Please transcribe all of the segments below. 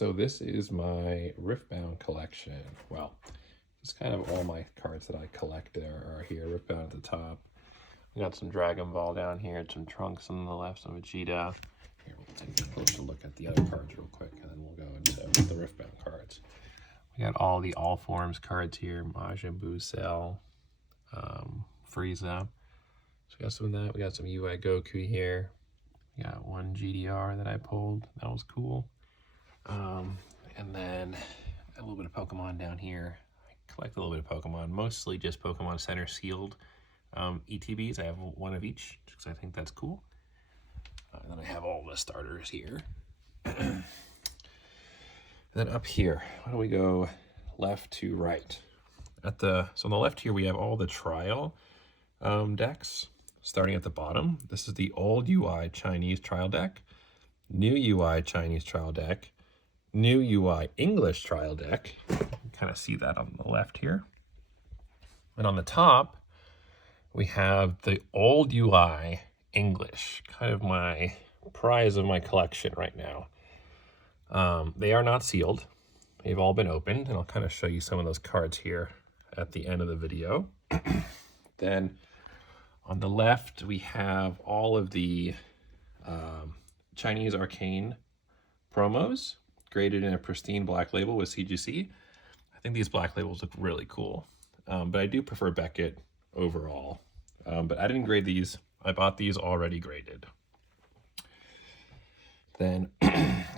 So this is my Riftbound collection. Well, it's kind of all my cards that I collect are here. Riftbound at the top. We got some Dragon Ball down here, some Trunks on the left, some Vegeta. Here, we'll take a closer look at the other cards real quick, and then we'll go into the Riftbound cards. We got all the All Forms cards here, Majin Buu, Cell, Frieza. So we got some of that. We got some UI Goku here. We got one GDR that I pulled. That was cool. And then a little bit of Pokemon down here. I collect a little bit of Pokemon, mostly just Pokemon Center sealed ETBs. I have one of each because I think that's cool. And then I have all the starters here. Then up here, why don't we go left to right? So on the left here, we have all the trial decks. Starting at the bottom, this is the old UI Chinese trial deck, new UI Chinese trial deck, new UI English trial deck. You can kind of see that on the left here. And on the top, we have the old UI English, kind of my prize of my collection right now. They are not sealed. They've all been opened, and I'll kind of show you some of those cards here at the end of the video. Then on the left, we have all of the Chinese Arcane promos, graded in a pristine black label with CGC. I think these black labels look really cool, but I do prefer Beckett overall. But I didn't grade these. I bought these already graded. Then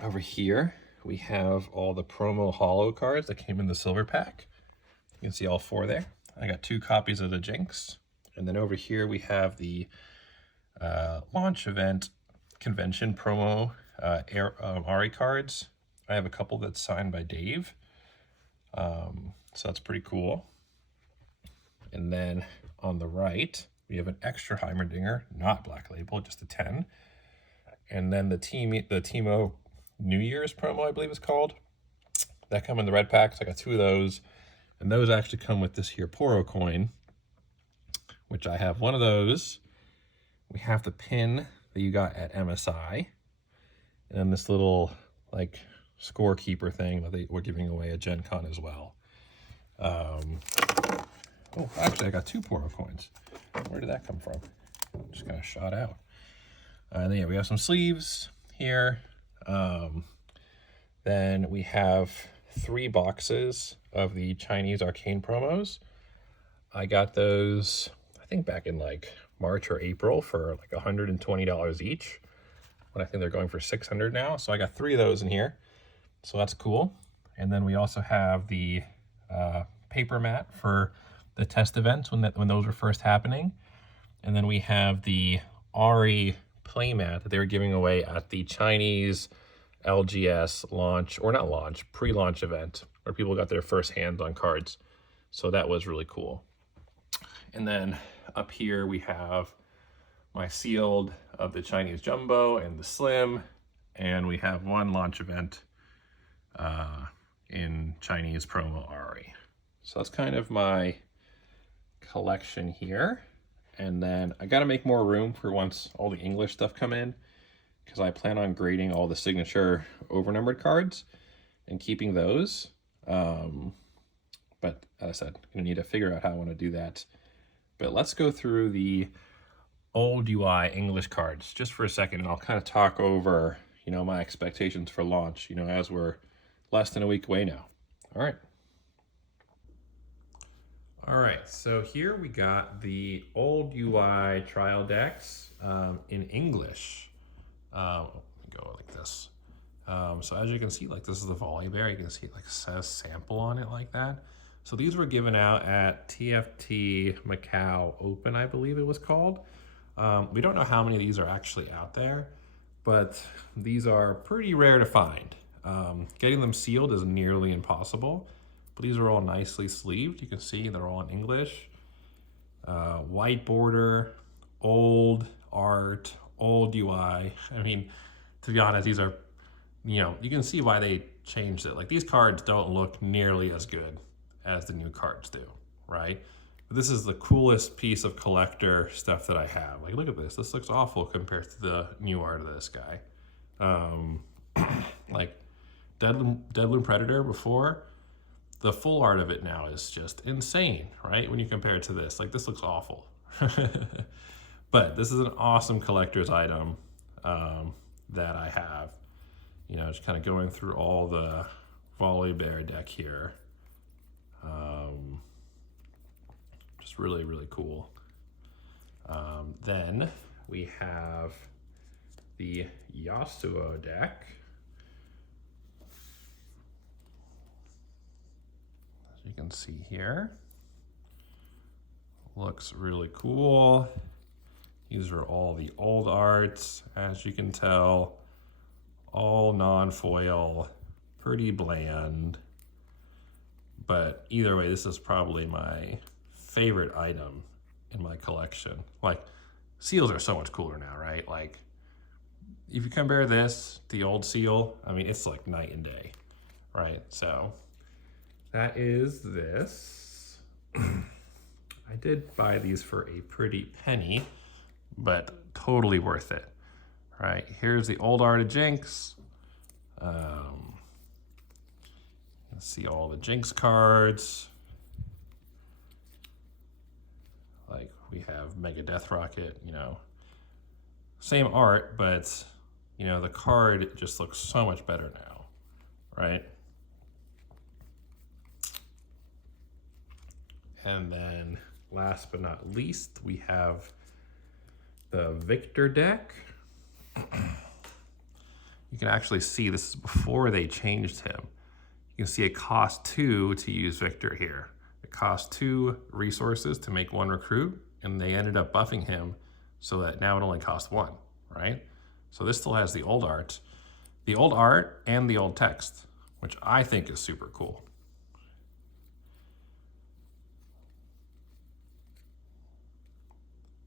over here, we have all the promo holo cards that came in the silver pack. You can see all four there. I got 2 copies of the Jinx. And then over here, we have the launch event convention promo Ari cards. I have a couple that's signed by Dave. So that's pretty cool. And then on the right, we have an extra Heimerdinger, not black label, just a 10. And then the Teemo New Year's promo, I believe it's called. That come in the red packs. I got 2 of those. And those actually come with this here Poro coin, which I have one of those. We have the pin that you got at MSI. And then this little like scorekeeper thing that they were giving away at Gen Con as well. Oh, actually I got 2 Poro coins. Where did that come from? Just kind of shot out. And then yeah, we have some sleeves here. Then we have 3 boxes of the Chinese Arcane promos. I got those, I think back in like March or April for like $120 each. When I think they're going for $600 now. So I got 3 of those in here. So that's cool. And then we also have the paper mat for the test events when those were first happening. And then we have the Ari playmat that they were giving away at the Chinese LGS launch, or not launch, pre-launch event, where people got their first hands on cards. So that was really cool. And then up here we have my sealed of the Chinese Jumbo and the Slim, and we have 1 launch event in Chinese promo Ari. So that's kind of my collection here. And then I got to make more room for once all the English stuff come in, because I plan on grading all the signature overnumbered cards and keeping those. But as I said, I'm gonna need to figure out how I want to do that. But let's go through the old UI English cards just for a second, and I'll kind of talk over, my expectations for launch, as we're less than a week away now. All right, so here we got the old UI trial decks in English. Let me go like this. So as you can see, like this is the Volibear. You can see it like says sample on it like that. So these were given out at TFT Macau Open, I believe it was called. We don't know how many of these are actually out there, but these are pretty rare to find. Getting them sealed is nearly impossible, but these are all nicely sleeved. You can see they're all in English. White border, old art, old UI. I mean, to be honest, these are, you can see why they changed it. Like these cards don't look nearly as good as the new cards do, right? But this is the coolest piece of collector stuff that I have. Like, look at this. This looks awful compared to the new art of this guy. Like, Deadloom Predator before, the full art of it now is just insane, right? When you compare it to this, like this looks awful. But this is an awesome collector's item that I have. You know, just kind of going through all the Volley Bear deck here. Just really, really cool. Then we have the Yasuo deck. As you can see here, looks really cool. These are all the old arts, as you can tell, all non-foil, pretty bland. But either way, this is probably my favorite item in my collection. Like, seals are so much cooler now, right? Like, if you compare this to the old seal, I mean, it's like night and day, right? So that is this. I did buy these for a pretty penny, but totally worth it, right? Here's the old art of Jinx. Let's see all the Jinx cards. Like we have Mega Death Rocket, you know, same art, but you know, the card just looks so much better now, right? And then last but not least, we have the Victor deck. You can actually see this is before they changed him. You can see it costs 2 to use Victor here. It costs 2 resources to make 1 recruit, and they ended up buffing him so that now it only costs 1, right? So this still has the old art and the old text, which I think is super cool.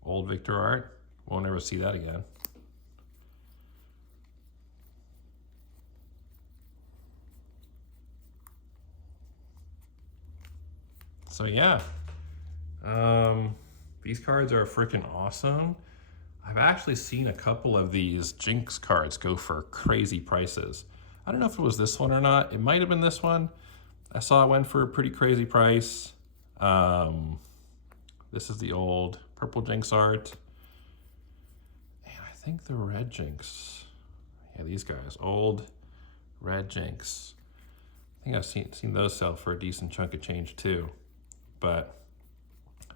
Old Victor art, won't ever see that again. So yeah, these cards are freaking awesome. I've actually seen a couple of these Jinx cards go for crazy prices. I don't know if it was this one or not. It might have been this one. I saw it went for a pretty crazy price. This is the old purple Jinx art. And I think the red Jinx. Yeah, these guys, old red Jinx. I think I've seen those sell for a decent chunk of change too. But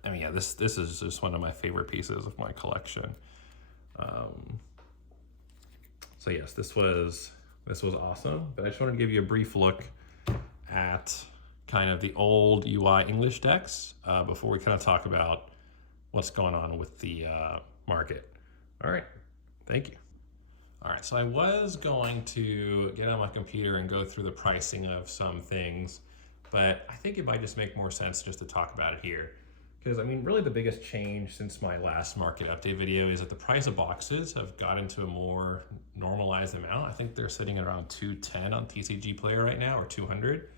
I mean, yeah, this is just one of my favorite pieces of my collection. So yes, this was awesome. But I just wanted to give you a brief look at kind of the old UI English decks before we kind of talk about what's going on with the market. All right, thank you. All right, so I was going to get on my computer and go through the pricing of some things, but I think it might just make more sense just to talk about it here. Because I mean, really the biggest change since my last market update video is that the price of boxes have gotten to a more normalized amount. I think they're sitting at around 210 on TCG Player right now, or 200,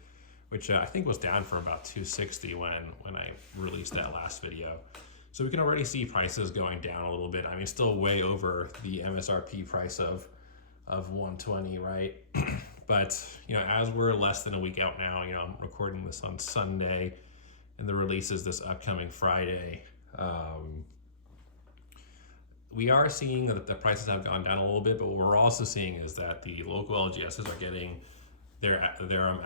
which I think was down from about 260 when I released that last video. So we can already see prices going down a little bit. I mean, still way over the MSRP price of 120, right? But, you know, as we're less than a week out now, you know, I'm recording this on Sunday and the release is this upcoming Friday. We are seeing that the prices have gone down a little bit, but what we're also seeing is that the local LGSs are getting their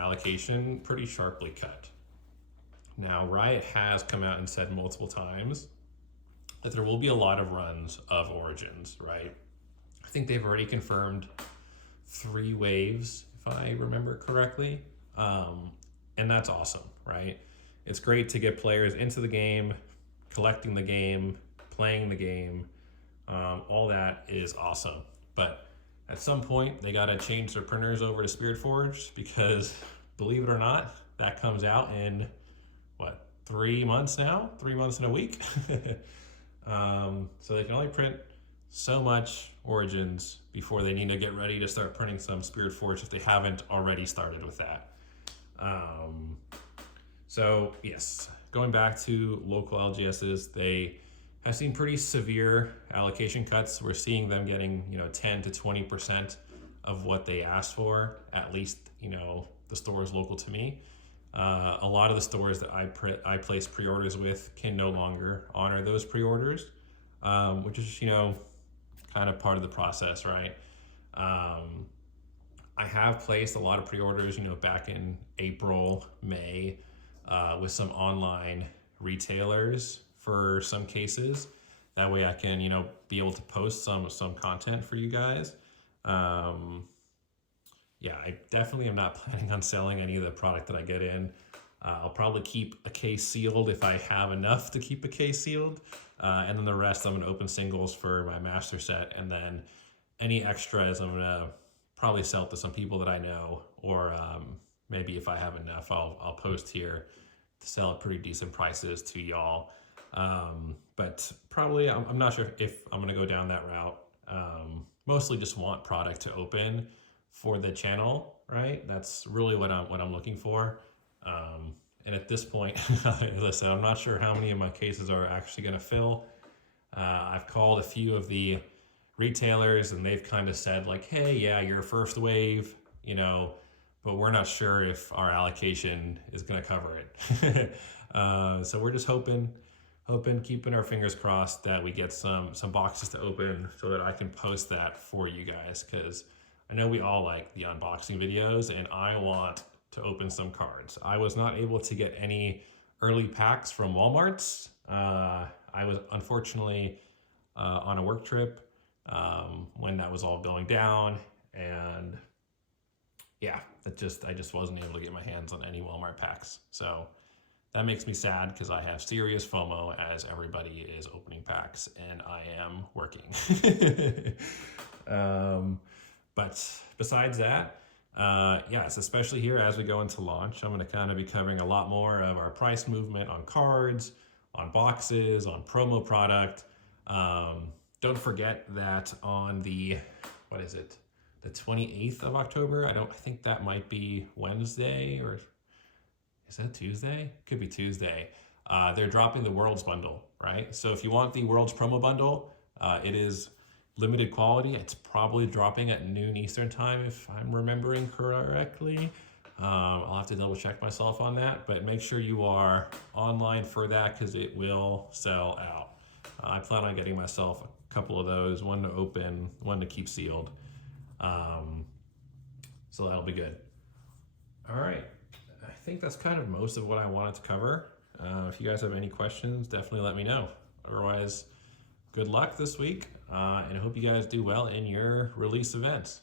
allocation pretty sharply cut. Now, Riot has come out and said multiple times that there will be a lot of runs of Origins, right? I think they've already confirmed 3 waves, if I remember correctly. And that's awesome, right? It's great to get players into the game, collecting the game, playing the game. All that is awesome. But at some point, they got to change their printers over to Spirit Forge because, believe it or not, that comes out in, what, 3 months now? 3 months and a week? So they can only print so much Origins before they need to get ready to start printing some Spirit Forge if they haven't already started with that. So yes, going back to local LGSs, they have seen pretty severe allocation cuts. We're seeing them getting, you know, 10 to 20% of what they asked for, at least, you know, the stores local to me. A lot of the stores that I place pre-orders with can no longer honor those pre-orders, which is, you know, kind of part of the process, right? I have placed a lot of pre-orders, you know, back in April, May, with some online retailers for some cases. That way I can, you know, be able to post some content for you guys. Yeah, I definitely am not planning on selling any of the product that I get in. I'll probably keep a case sealed if I have enough to keep a case sealed. And then the rest I'm gonna open singles for my master set, and then any extras I'm gonna probably sell to some people that I know, or maybe if I have enough, I'll post here to sell at pretty decent prices to y'all. But probably I'm not sure if I'm gonna go down that route. Mostly just want product to open for the channel, right? That's really what I'm looking for. And at this point, listen, I'm not sure how many of my cases are actually gonna fill. I've called a few of the retailers and they've kind of said like, hey, yeah, you're first wave, you know, but we're not sure if our allocation is gonna cover it. So we're just hoping, keeping our fingers crossed that we get some boxes to open so that I can post that for you guys, because I know we all like the unboxing videos and I want to open some cards. I was not able to get any early packs from Walmart's. I was unfortunately on a work trip when that was all going down, and yeah, I just wasn't able to get my hands on any Walmart packs. So that makes me sad because I have serious FOMO as everybody is opening packs and I am working. But besides that, yes, especially here as we go into launch, I'm going to kind of be covering a lot more of our price movement on cards, on boxes, on promo product. Don't forget that on the, what is it? The 28th of October. I think that might be Wednesday, or is that Tuesday? Could be Tuesday. They're dropping the Worlds bundle, right? So if you want the Worlds promo bundle, it is limited quality. It's probably dropping at noon Eastern time if I'm remembering correctly. I'll have to double check myself on that, but make sure you are online for that because it will sell out. I plan on getting myself a couple of those, one to open, one to keep sealed. So that'll be good. All right. I think that's kind of most of what I wanted to cover. If you guys have any questions, definitely let me know. Otherwise, good luck this week, and I hope you guys do well in your release events.